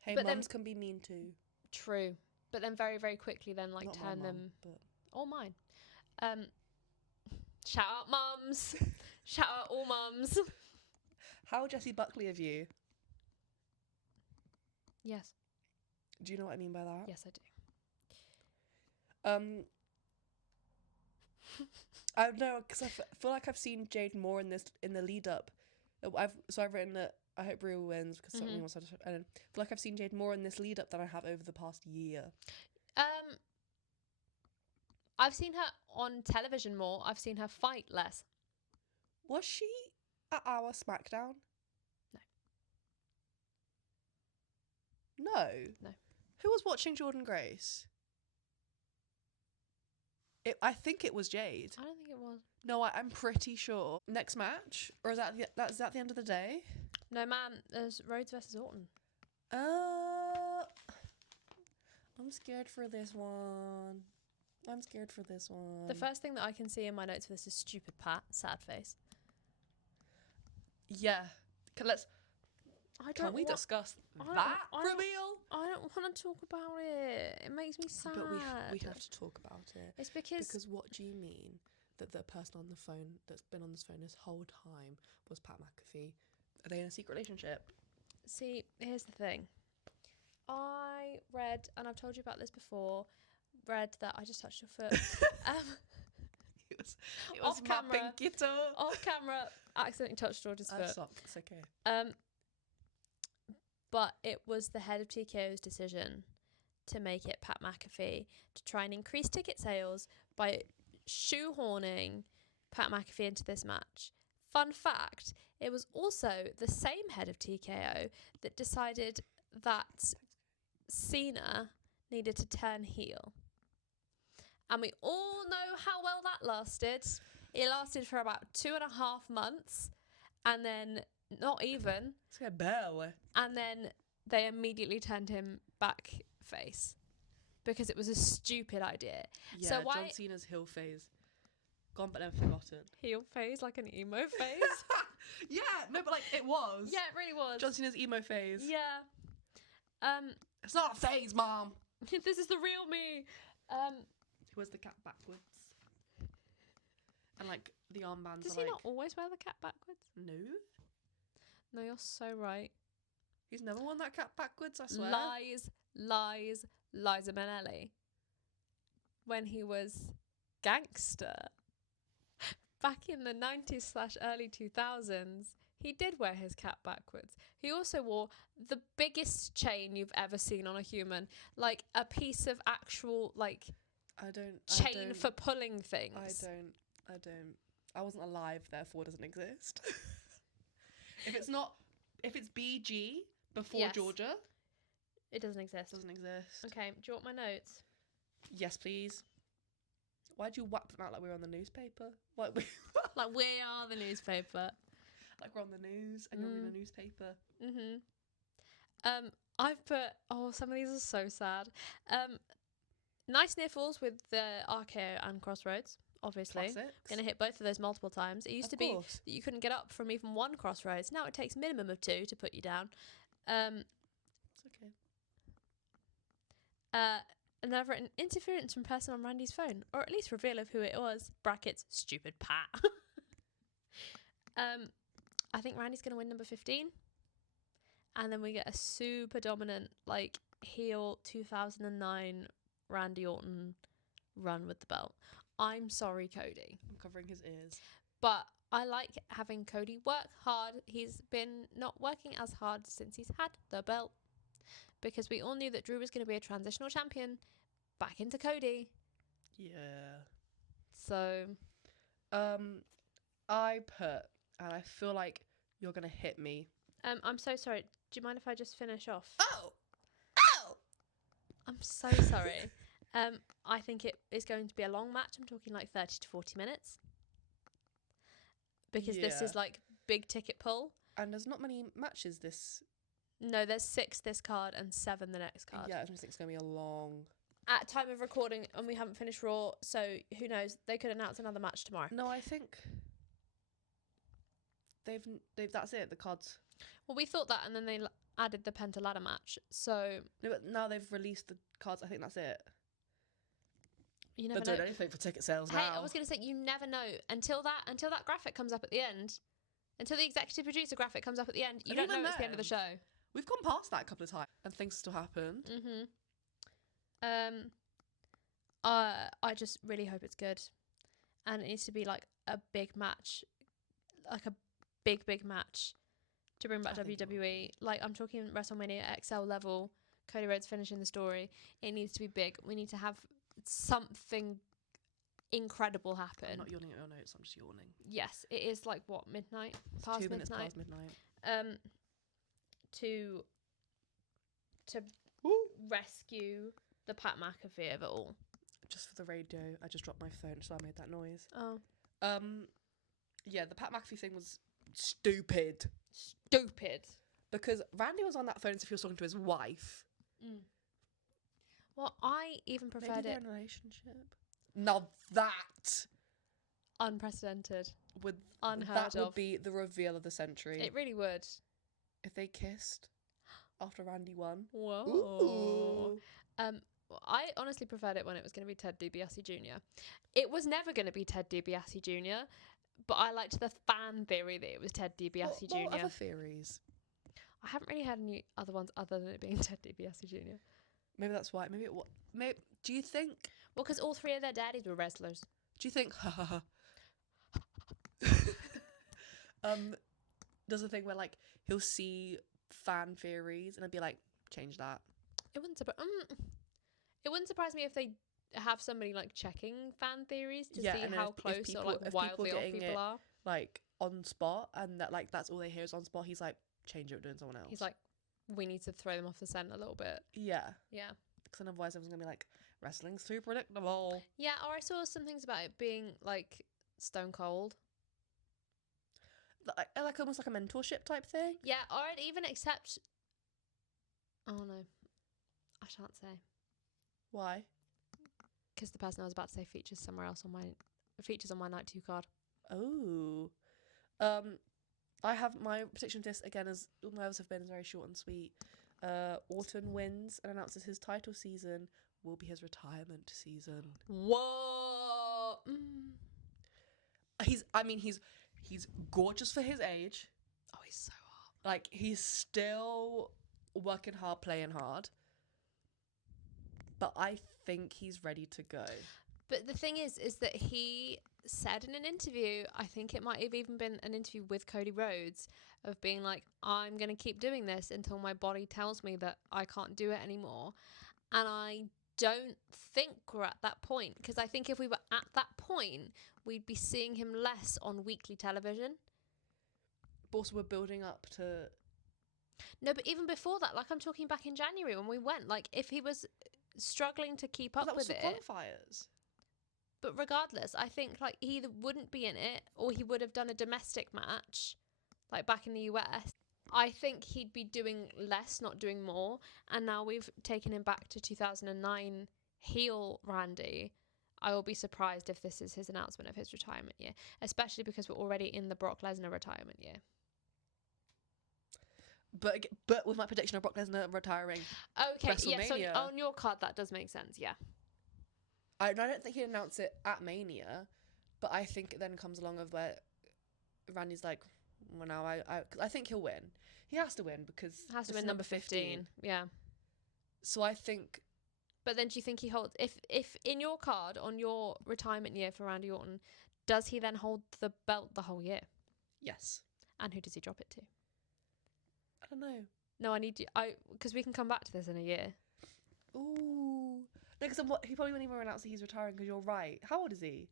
Hey, but mums can be mean too. True. But then very, very quickly then like Not turn my them mum, but... or mine. Shout out mums. Shout out all mums. How Jessie Buckley of you? Yes. Do you know what I mean by that? Yes, I do. I know, because I feel like I've seen Jade more in the lead up. I've written that I hope Rhea wins because something else. I feel like I've seen Jade more in this lead up than I have over the past year. I've seen her on television more. I've seen her fight less. Was she at our SmackDown? No. No. Who was watching Jordan Grace? I think it was Jade. I don't think it was. No, I'm pretty sure. Next match? Or is that the end of the day? No, man. There's Rhodes versus Orton. I'm scared for this one. The first thing that I can see in my notes for this is stupid Pat, sad face. Yeah. Can we discuss that reveal? I don't want to talk about it. It makes me sad. But we have to talk about it. It's because what do you mean that the person on the phone that's been on this phone this whole time was Pat McAfee? Are they in a secret relationship? See, here's the thing. I read, and I've told you about this before, that I just touched your foot. It was off camera. Off camera, accidentally touched George's foot. Stop. It's okay. But it was the head of TKO's decision to make it Pat McAfee to try and increase ticket sales by shoehorning Pat McAfee into this match. Fun fact, it was also the same head of TKO that decided that Cena needed to turn heel. And we all know how well that lasted. It lasted for about 2.5 months. And then not even. And then they immediately turned him back face. Because it was a stupid idea. Yeah, so why... John Cena's heel phase. Gone but then forgotten. Heel phase, like an emo phase? Yeah, no, but like it was. Yeah, it really was. John Cena's emo phase. Yeah. It's not a phase, Mom. This is the real me. Who wears the cap backwards. And like the armbands Does are he like... not always wear the cap backwards? No. No, you're so right. He's never worn that cap backwards, I swear. Liza Minnelli. When he was gangster back in the 90s/early 2000s, he did wear his cap backwards. He also wore the biggest chain you've ever seen on a human, like a piece of actual like chain for pulling things. I don't. I wasn't alive, therefore it doesn't exist. If it's BG before Yes. Georgia, It doesn't exist. doesn't exist. Okay, do you want my notes? Yes, please. Why'd you whap them out like we were on the newspaper? Like We are the newspaper. Like we're on the news and you're reading a newspaper. I've put some of these are so sad. Nice Sniffles with the RKO and Crossroads, obviously. Classics. Gonna hit both of those multiple times. It used Of to be course. that you couldn't get up from even one Crossroads. Now it takes minimum of 2 to put you down. It's okay. And I've written interference from person on Randy's phone, or at least reveal of who it was. Brackets, stupid Pat. I think Randy's gonna win number 15. And then we get a super dominant, like, heel 2009 Randy Orton run with the belt. I'm sorry, Cody. I'm covering his ears. But I like having Cody work hard. He's been not working as hard since he's had the belt. Because we all knew that Drew was going to be a transitional champion back into Cody. Yeah. So. I put, and I feel like you're going to hit me. I'm so sorry. Do you mind if I just finish off? Oh! I'm so sorry. I think it is going to be a long match. I'm talking like 30 to 40 minutes. Because this is like big ticket pull. And there's not many matches this... No, there's 6 this card and 7 the next card. Yeah, I just think it's going to be a long... At time of recording, and we haven't finished Raw, so who knows? They could announce another match tomorrow. No, I think... They've that's it, the cards. Well, we thought that, and then they added the Penta ladder match, so... No, but now they've released the cards, I think that's it. You never They're know. doing anything for ticket sales now. Hey, I was going to say, you never know. Until that graphic comes up at the end, until the executive producer graphic comes up at the end, you don't know it's the end of the show. We've gone past that a couple of times, and things still happened. I just really hope it's good, and it needs to be like a big match, like a big match to bring back WWE. Like, I'm talking WrestleMania XL level. Cody Rhodes finishing the story. It needs to be big. We need to have something incredible happen. I'm not yawning at your notes. I'm just yawning. Yes, it is like what, midnight? It's Past 2 midnight. minutes past midnight. To rescue the Pat McAfee of it all. Just for the radio, I just dropped my phone, so I made that noise. Oh. Yeah, the Pat McAfee thing was stupid. Because Randy was on that phone as if he was talking to his wife. Well, I even preferred Maybe they're it in a relationship. Now that unprecedented. Unheard that of. would be the reveal of the century. It really would. If they kissed after Randy won. Whoa. Ooh. I honestly preferred it when it was going to be Ted DiBiase Jr. It was never going to be Ted DiBiase Jr., but I liked the fan theory that it was Ed DiBiase Jr. What other theories? I haven't really had any other ones other than it being Ted DiBiase Jr. Maybe that's why. Maybe do you think? Well, because all 3 of their daddies were wrestlers. Do you think? Does a thing where like he'll see fan theories and I'd be like, change that. It wouldn't surprise me if they have somebody like checking fan theories to see how close or like wildly off people are. Like on spot, and that like that's all they hear is on spot. He's like, change it, we're doing someone else. He's like, we need to throw them off the scent a little bit. Yeah. Because otherwise everyone's gonna be like, wrestling's too predictable. Yeah, or I saw some things about it being like stone cold. Like almost like a mentorship type thing. Yeah, or I'd even accept. Oh no, I shan't say. Why? Because the person I was about to say features somewhere else on my night 2 card. Oh. I have my prediction for this again, as all my others have been very short and sweet. Orton wins and announces his title season will be his retirement season. Whoa. He's gorgeous for his age. Oh, he's so hot. Like, he's still working hard, playing hard. But I think he's ready to go. But the thing is that he said in an interview, I think it might have even been an interview with Cody Rhodes, of being like, I'm going to keep doing this until my body tells me that I can't do it anymore. And I don't think we're at that point, because I think if we were at that point, we'd be seeing him less on weekly television. But also, we're building up to... No, but even before that, like, I'm talking back in January when we went, like, if he was struggling to keep up with it... That was for qualifiers. But regardless, I think, like, he either wouldn't be in it, or he would have done a domestic match, like, back in the US. I think he'd be doing less, not doing more. And now we've taken him back to 2009 heel Randy. I will be surprised if this is his announcement of his retirement year, especially because we're already in the Brock Lesnar retirement year. But with my prediction of Brock Lesnar retiring, okay, WrestleMania, yeah. So on your card, that does make sense. Yeah. I don't think he'd announce it at Mania, but I think it then comes along of where Randy's like, well, now I think he'll win. He has to win because Has to win number 15. Yeah. So I think. But then do you think he holds, if in your card on your retirement year for Randy Orton, does he then hold the belt the whole year? Yes. And who does he drop it to? I don't know. No, because we can come back to this in a year. Ooh. No, because he probably won't even announce that he's retiring, because you're right. How old is he?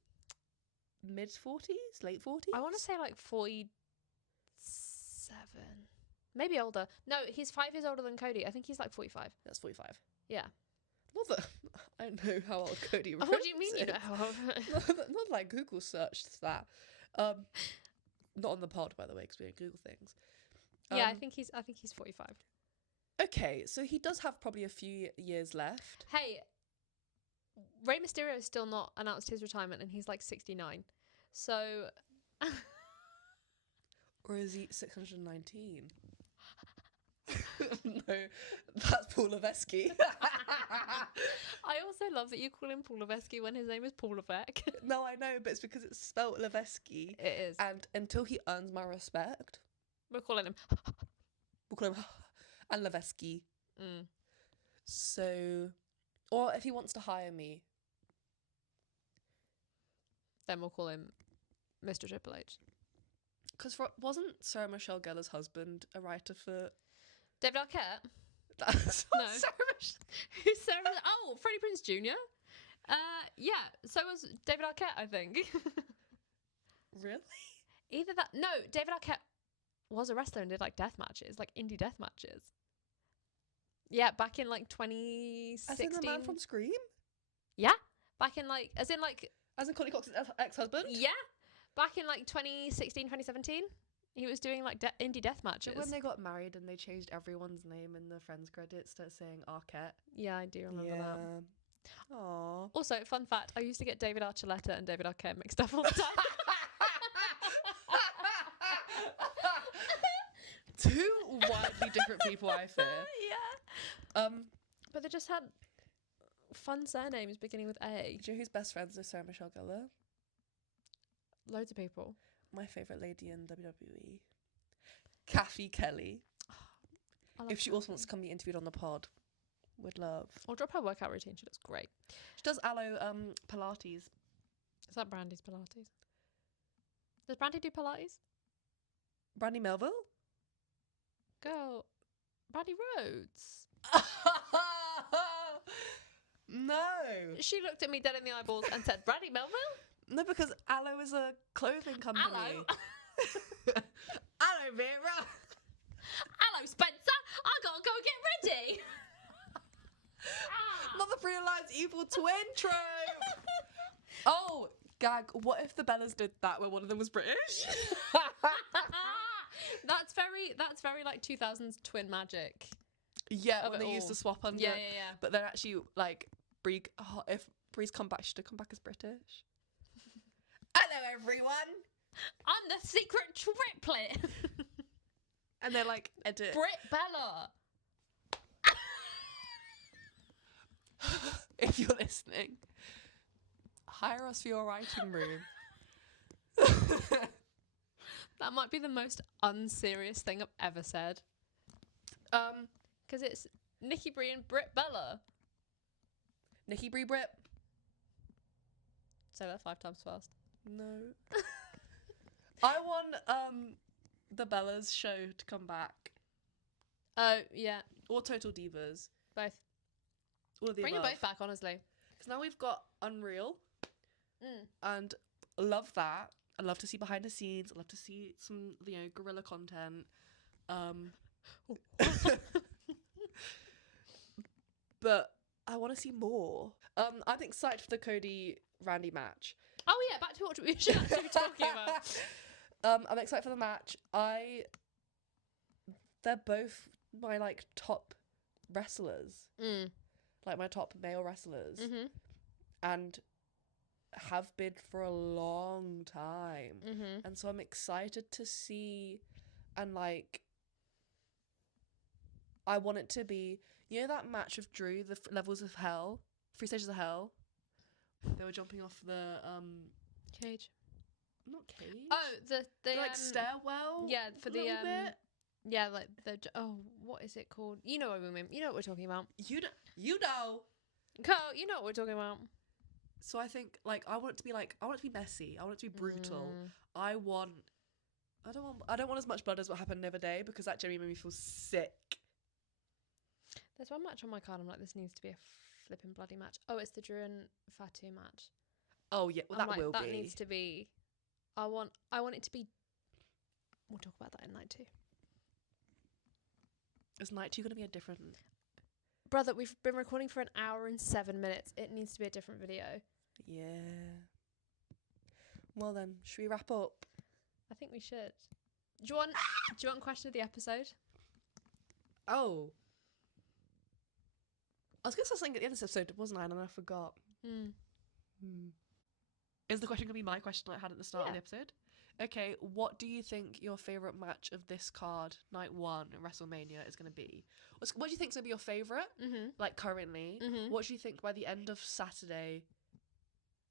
Mid-40s? Late 40s? I want to say like 47. Maybe older. No, he's 5 years older than Cody. I think he's like 45. That's 45. Yeah. Not that I know how old Cody Rhodes What do you mean you know how old? not like Google searched that. Not on the pod, by the way, because we don't Google things. Yeah, I think he's 45. Okay, so he does have probably a few years left. Hey, Rey Mysterio has still not announced his retirement, and he's like 69. So. Or is he 619? No, that's Paul Levesque. I also love that you call him Paul Levesque when his name is Paul Levesque. No, I know, but it's because it's spelt Levesque. It is. And until he earns my respect, we're calling him. we'll call him and Levesque. Mm. So, or if he wants to hire me, then we'll call him Mr. Triple H. Because wasn't Sarah Michelle Gellar's husband a writer for David Arquette? That's No. not Sarah Who's Sarah? Oh, Freddie Prinze Jr. Yeah. So was David Arquette, I think. Really? Either that. No, David Arquette was a wrestler and did like death matches, like indie death matches. Yeah, back in like 2016. As in the man from Scream? Yeah, back in like, as in Courtney Cox's ex-husband? Yeah, back in like 2016, 2017. He was doing like indie death matches. When they got married and they changed everyone's name in the Friends credits to saying Arquette. Yeah, I do remember that. Aww. Also, fun fact, I used to get David Archuleta and David Arquette mixed up all the time. Two widely different people, I fear. Yeah. But they just had fun surnames beginning with A. Do you know who's best friends with Sarah Michelle Gellar? Loads of people. My favourite lady in WWE. Kathy Kelly. If she also wants to come be interviewed on the pod, would love. I'll drop her workout routine. She looks great. She does aloe Pilates. Is that Brandy's Pilates? Does Brandy do Pilates? Brandy Melville? Girl, Brandy Rhodes. No. She looked at me dead in the eyeballs and said, Brandy Melville? No, because Aloe is a clothing company. Aloe? Aloe Vera. Hello, Spencer. I gotta go get ready. Not the Three Alliance Evil Twin trope. Oh, gag. What if the Bellas did that where one of them was British? That's very like 2000s twin magic. Yeah, when they used to swap under. Yeah. But then actually, like, Brie, if Brie's come back, she'd have come back as British. Hello, everyone. I'm the secret triplet. And they're like, edit. Brit Bella. if you're listening, hire us for your writing room. That might be the most unserious thing I've ever said. Because it's Nikki Brie and Britt Bella. Nikki Brie Britt. Say that 5 times fast. No. I want the Bellas show to come back. Oh, yeah. Or Total Divas. Both. All of the Bring them above. both back, honestly. Because now we've got Unreal. And love that. I love to see behind the scenes. I love to see some, guerrilla content. But I want to see more. I'm excited for the Cody Randy match. Oh yeah, back to what we should actually be talking about. I'm excited for the match. They're both my top wrestlers, like my top male wrestlers, and have been for a long time. And so I'm excited to see, and I want it to be, that match of Drew, the levels of hell, 3 stages of hell. They were jumping off the cage. Not cage. Oh, the stairwell. Yeah, for the bit. Yeah, what is it called? You know what we mean. You know what we're talking about. You know. Carl, you know what we're talking about. So I think I want it to be messy. I want it to be brutal. I don't want as much blood as what happened the other day, because that genuinely made me feel sick. There's one match on my card. I'm like, this needs to be a flipping bloody match. Oh, it's the Drew and Fatu match. Oh yeah, well, that needs to be. I want it to be. We'll talk about that in night 2. Is night 2 going to be a different? Brother, we've been recording for 1 hour and 7 minutes. It needs to be a different video. Yeah. Well then, should we wrap up? I think we should. Do you want question of the episode? Oh. I was going to say something at the end of this episode, wasn't I? And then I forgot. Is the question going to be my question I had at the start of the episode? Okay, what do you think your favourite match of this card, night 1 at WrestleMania, is going to be? What do you think is going to be your favourite, currently? What do you think by the end of Saturday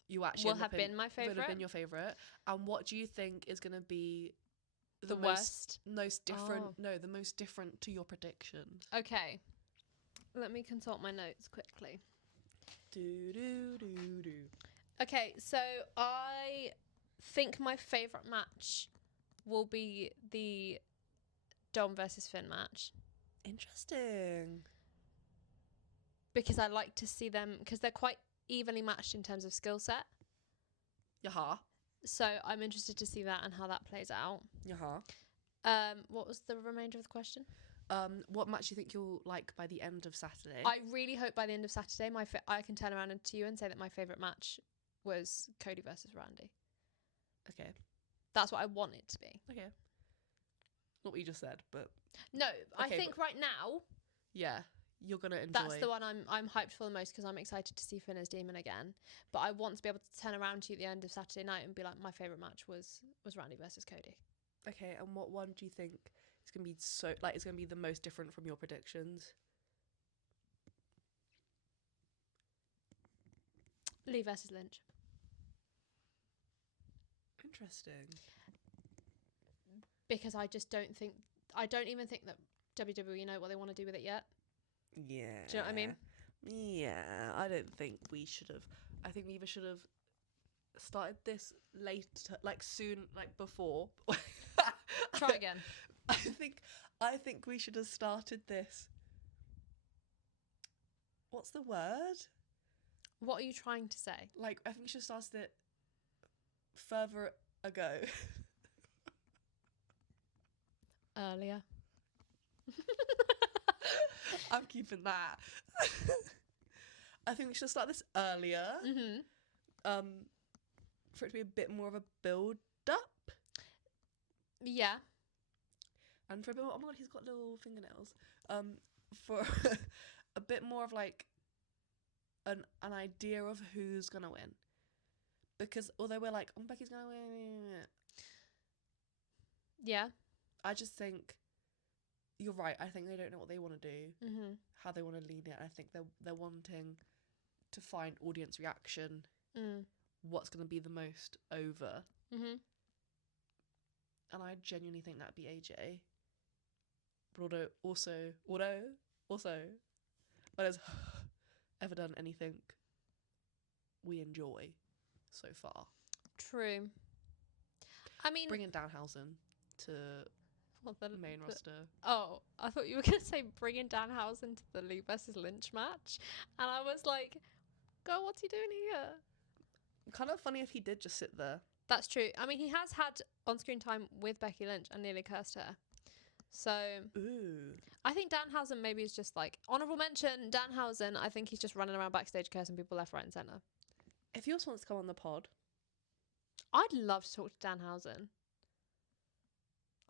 you actually will have been my favourite? Will have been your favourite? And what do you think is going to be the worst? Most different? Oh. No, the most different to your prediction. Okay. Let me consult my notes quickly. Okay, so I think my favourite match will be the Dom versus Finn match. Interesting. Because I like to see them, because they're quite evenly matched in terms of skill set. Yaha. So I'm interested to see that and how that plays out. Yaha. What was the remainder of the question? What match do you think you'll like by the end of Saturday? I really hope by the end of Saturday I can turn around to you and say that my favourite match was Cody versus Randy. Okay. That's what I want it to be. Okay. Not what you just said, but... No, okay, I think right now... Yeah, you're going to enjoy... That's the one I'm hyped for the most, because I'm excited to see Finn as Demon again. But I want to be able to turn around to you at the end of Saturday night and be like, my favourite match was Randy versus Cody. Okay, and what one do you think is going to be it's going to be the most different from your predictions? Lee versus Lynch. Interesting. Because I don't even think that WWE know what they want to do with it yet. Yeah. Do you know what I mean? Yeah, I don't think we should have. I think we either should have started this later, soon, before. Try again. I think we should have started this. What's the word? What are you trying to say? I think we should have started it further ago. Earlier. I'm keeping that. I think we should start this earlier. For it to be a bit more of a build up. Yeah. And for a bit more, oh my god, he's got little fingernails. For a bit more of an idea of who's gonna win. Because although we're like, oh, Becky's gonna win. Yeah. I just think you're right. I think they don't know what they want to do, how they want to lead it. I think they're wanting to find audience reaction, what's going to be the most over. Mhm. And I genuinely think that'd be AJ. But also, when has ever done anything we enjoy so far. True. I mean, Bringing Danhausen to the main roster. Oh, I thought you were going to say bringing Danhausen to the Lee versus Lynch match. And I was like, girl, what's he doing here? Kind of funny if he did just sit there. That's true. I mean, he has had on-screen time with Becky Lynch and nearly cursed her. So, Ooh. I think Danhausen maybe is just like, honourable mention, Danhausen, I think he's just running around backstage cursing people left, right and centre. If he also wants to come on the pod. I'd love to talk to Danhausen.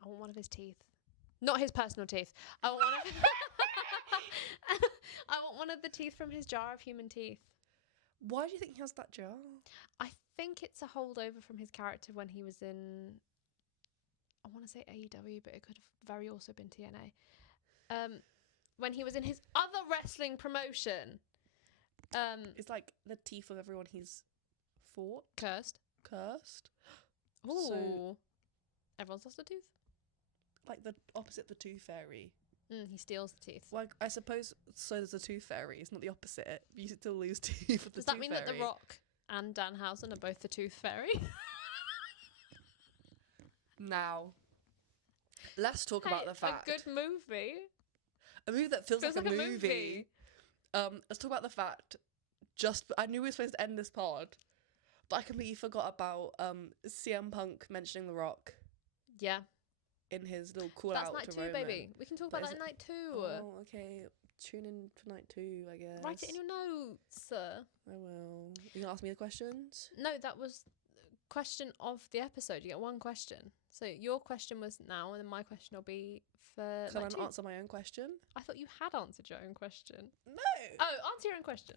I want one of his teeth. Not his personal teeth. I want one of I want one of the teeth from his jar of human teeth. Why do you think he has that jar? I think it's a holdover from his character when he was in, I want to say AEW, but it could have very also been TNA. When he was in his other wrestling promotion. It's like the teeth of everyone he's fought. Cursed. Ooh. So, everyone's lost a tooth. like the opposite, the Tooth Fairy. He steals the teeth. Like, I suppose, so there's a Tooth Fairy. It's not the opposite. You still lose teeth with the Does that Tooth mean Fairy. that The Rock and Danhausen are both the Tooth Fairy? Now, let's talk about the fact. A good movie. A movie that feels like a movie. Let's talk about the fact. I knew we were supposed to end this pod, but I completely forgot about CM Punk mentioning The Rock. Yeah. In his little call That's out night to 2, Roman. baby. We can talk about that in night 2. Oh, okay. Tune in for night 2, I guess. Write it in your notes. I will. You gonna ask me the questions? No, that was question of the episode. You get one question. So your question was now, and then my question will be for Can night 2. I answer my own question? I thought you had answered your own question. No. Oh, answer your own question.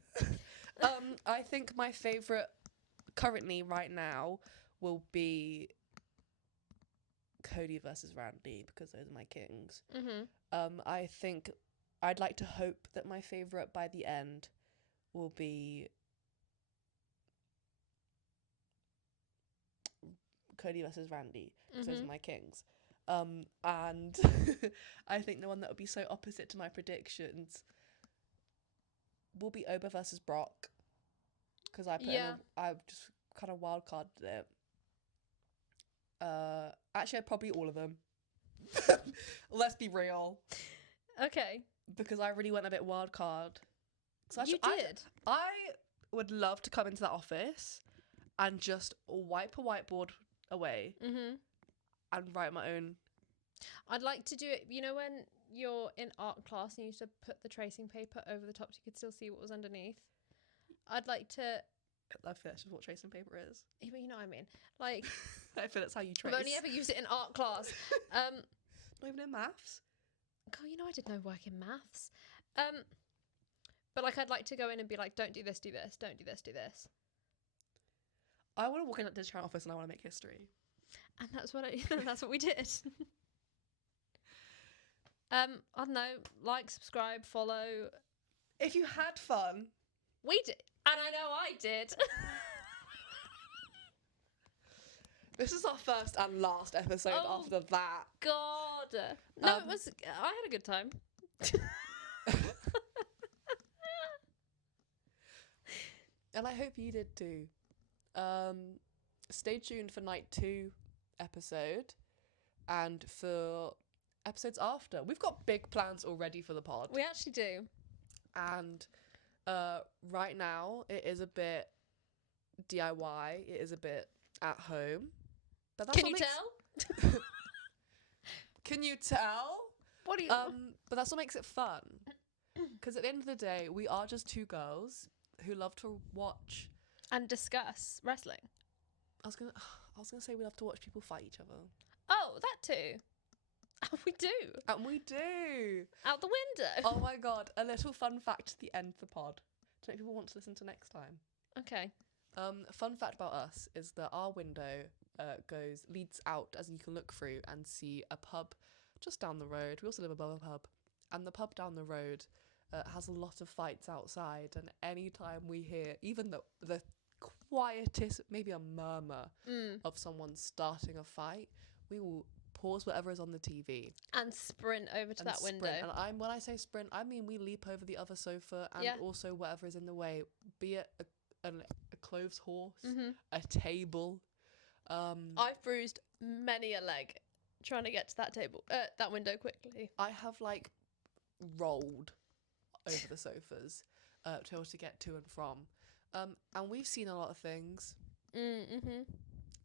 I think my favourite currently right now will be Cody versus Randy, because those are my kings. I think I'd like to hope that my favourite by the end will be Cody versus Randy, because those are my kings. And I think the one that would be so opposite to my predictions will be Oba versus Brock, because I've just kind of wild carded it. Actually, probably all of them. Let's be real. Okay. Because I really went a bit wild card. You did? I would love to come into that office and just wipe a whiteboard away and write my own. I'd like to do it, you know, when you're in art class and you used to put the tracing paper over the top so you could still see what was underneath. I'd like to... I feel that's just what tracing paper is. Yeah, but you know what I mean. Like... I feel that's how you trace. I've only ever used it in art class. Not even in maths? God, you know I did no work in maths. But like I'd like to go in and be like, don't do this, do this, don't do this, do this. I want to walk in at the discount office and I want to make history. And that's what we did. I don't know, like, subscribe, follow. If you had fun. We did. And I know I did. This is our first and last episode after that. God. No, it was... I had a good time. And I hope you did too. Stay tuned for night 2 episode and for episodes after. We've got big plans already for the pod. We actually do. And right now it is a bit DIY. It is a bit at home. But that's Can you tell? Can you tell? What do you... But that's what makes it fun. Because at the end of the day, we are just two girls who love to watch and discuss wrestling. I was gonna say we love to watch people fight each other. Oh, that too. We do. And we do. Out the window. Oh my god, a little fun fact to the end of the pod. Do you think people want to listen to next time? Okay. A fun fact about us is that our window leads out, as you can look through and see a pub just down the road. We also live above a pub. And the pub down the road has a lot of fights outside, and anytime we hear even the quietest, maybe a murmur of someone starting a fight, we will pause whatever is on the TV and sprint over to that window. And when I say sprint, I mean we leap over the other sofa and also whatever is in the way, be it a clothes horse, a table. I've bruised many a leg trying to get to that table, that window quickly. I have like rolled over the sofas to be able to get to and from. And we've seen a lot of things.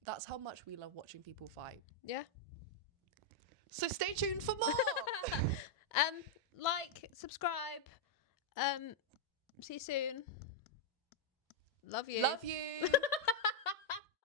That's how much we love watching people fight. Yeah. So stay tuned for more. Like, subscribe. See you soon. Love you. Love you.